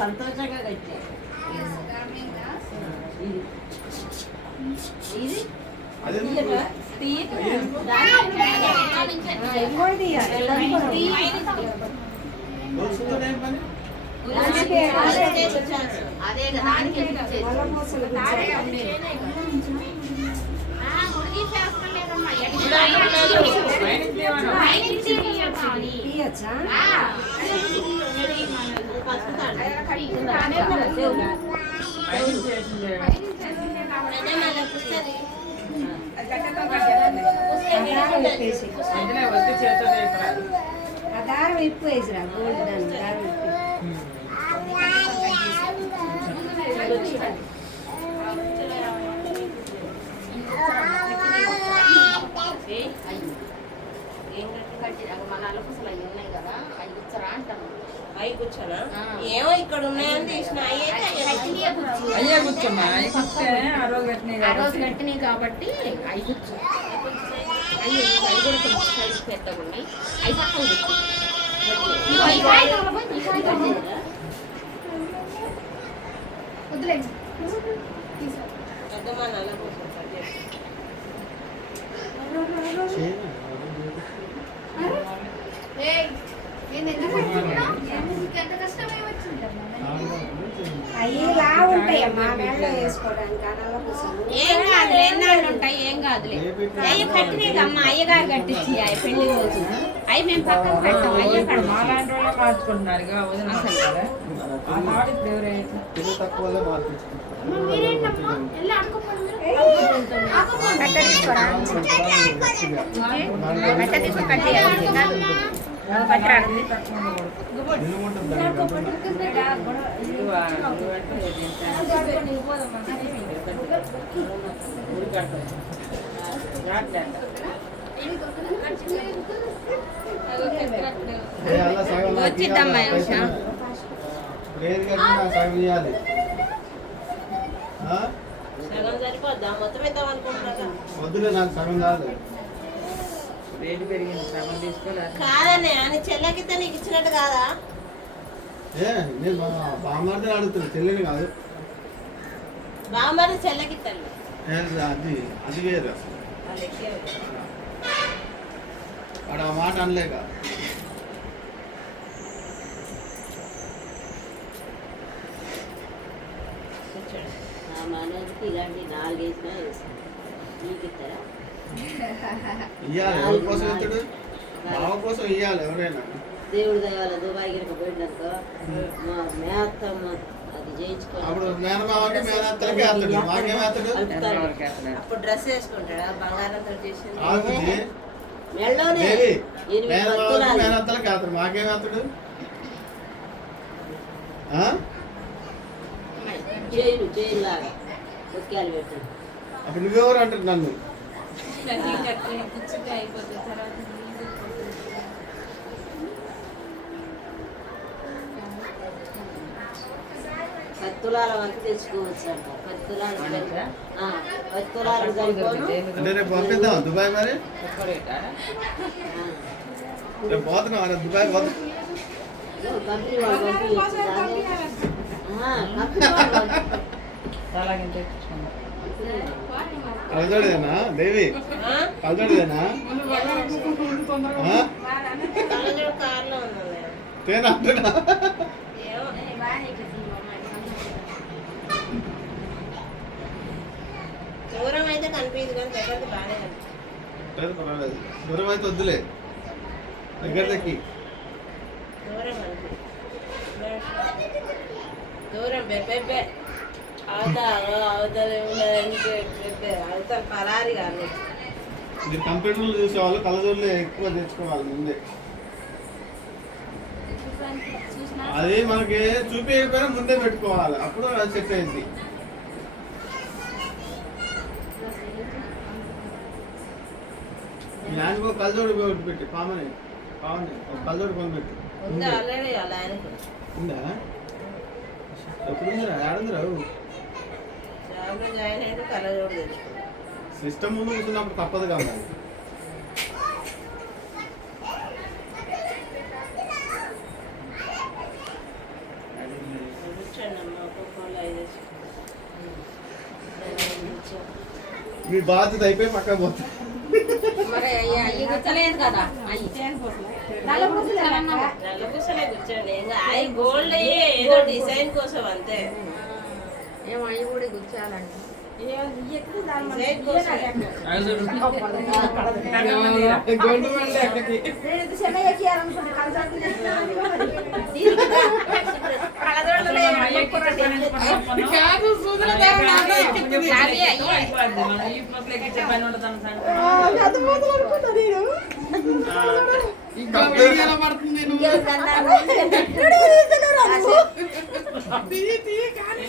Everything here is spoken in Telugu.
సంతోషంగా కట్టారు. ఇది దారం ఇప్పు వేసిరా గోల్డ్ దాని దారం ఏమో ఇక్కడ ఉన్నాయని తీసిన అయ్యే కూర్చున్నా ఆ రోజు కట్టినాయి కాబట్టి అవి కూర్చో అవి కూడా కొంచెం సైజ్ పెద్దగా ఉన్నాయి. అవి పక్కన పెట్టు. వద్దులే అయ్యేలా ఉంటాయమ్మా మెడలో వేసుకోవడానికి ఏం కాదులే, ఎన్నాళ్ళు ఉంటాయి, ఏం కాదులే. అయ్యి కట్టినది అమ్మ అయ్యగారు కట్టించి అవి పెళ్లి రోజు అవి మేము పక్కన పెట్టాం. అయ్యే మాలాంటి వాళ్ళే మార్చుకుంటున్నారు వచ్చిద్దమ్మా సగం సరిపోద్దా? మొత్తం ఇద్దాం అనుకుంటున్నా. వద్దులే, నాకు సగం కాదు. రేటు పెరిగింది, సగం తీసుకోలేదు. కాదనే అని చెల్లకితే నీకు ఇచ్చినట్టు కాదా? నేను బామ్మర్దిని అడుగుతున్నా, చెల్లెని కాదు. బామ్మని చెల్లకిత్తాను. అది అది వేరు అసలు. వాడు ఆ మాట అనలేక మనోజ్కి ఇలాంటి 4 వేసినా నీకు ఇస్తారా? ఇయ్యాలి, ఎవరి కోసం ఇస్తాడు? బావ కోసం ఇయ్యాలి ఎవరైనా. దేవుడు దయాల దుబాయ్ గిరక పోయినాక మా మేత్తమ్మ అది చేయించుకో. అప్పుడు మేనమావకి మేనత్తలకి వేస్తాడు, మాకేం వేస్తాడు? అప్పుడు డ్రెస్ వేసుకుంటాడా బంగారంతో చేసింది? మేనమావకి మేనత్తలకి వేస్తాడు, మాకేం వేస్తాడు? జైలు లాగా ముత్యాలు పెట్టాడు. అప్పుడు నువ్వెవరు అంటారు నన్ను? పత్తులాల వరకు తెచ్చుకోవచ్చు అంట. పత్తులాలు అంటే రేపు పంపిద్దాం దుబాయ్. మరి రేపు పోతున్నాం దుబాయ్ పోతాం. కంపెనీ వాళ్ళు కలజోడేనా దేవి? కలజోడేనా? కార్లో ఉన్నది తేనా అంటున్నా? దూరం అయితే కనిపించదు కానీ దగ్గరికి బాగానే పర్వాలేదు. దూరం అయితే వద్దులే, దగ్గరకి. దూరం కనిపి దూరం బెబ్బెబ్బే అవతల పరారి కాదు. మీరు కంప్యూటర్లు చూసేవాళ్ళు కలజోళ్ళు ఎక్కువ తెచ్చుకోవాలి ముందే. అది మనకి చూపించకపోయినా ముందే పెట్టుకోవాలి, అప్పుడు సెట్ అయింది. నాన్నకు కలజోడు పెట్టి పామని ఒక కలజోడు కొనిపెట్టు. ఉందా ఆల్రెడీ అలా ఉందా? ఎప్పుడు ఉందిరా? ఏడుందిరా? జాబ్లో జాయిన్ అయితే కలజోడు తెచ్చుకో. సిస్టమ్ ముందు కూర్చున్నప్పుడు తప్పదు కదా మరి. కూర్చోండి అమ్మ ఒక్కొక్కళ్ళు 5 మీ బాధ్యత అయిపోయి పక్కకు పోతుంది. మరి అయ్యి గుర్తలేదు కదా అయ్యి నల్ల పూసలే కూర్చోండి ఇంకా అవి గోల్డ్ ఏదో డిజైన్ కోసం అంతే. ఏమో అయ్యి కూడా గుర్చాలండి. డిజైన్ కోసం. 5 రూపాయలు గొంతు మండే అక్కడికి. కాదు, సూదుల దారి నాదే ఎక్కింది. అవి అయ్యే ఈ పక్కలకి ఇచ్చే పని ఉండదు ఇంకా వీడియోలో పడుతుంది నువ్వు. ఇంకేం కన్నా? తీ, తీ, కానీ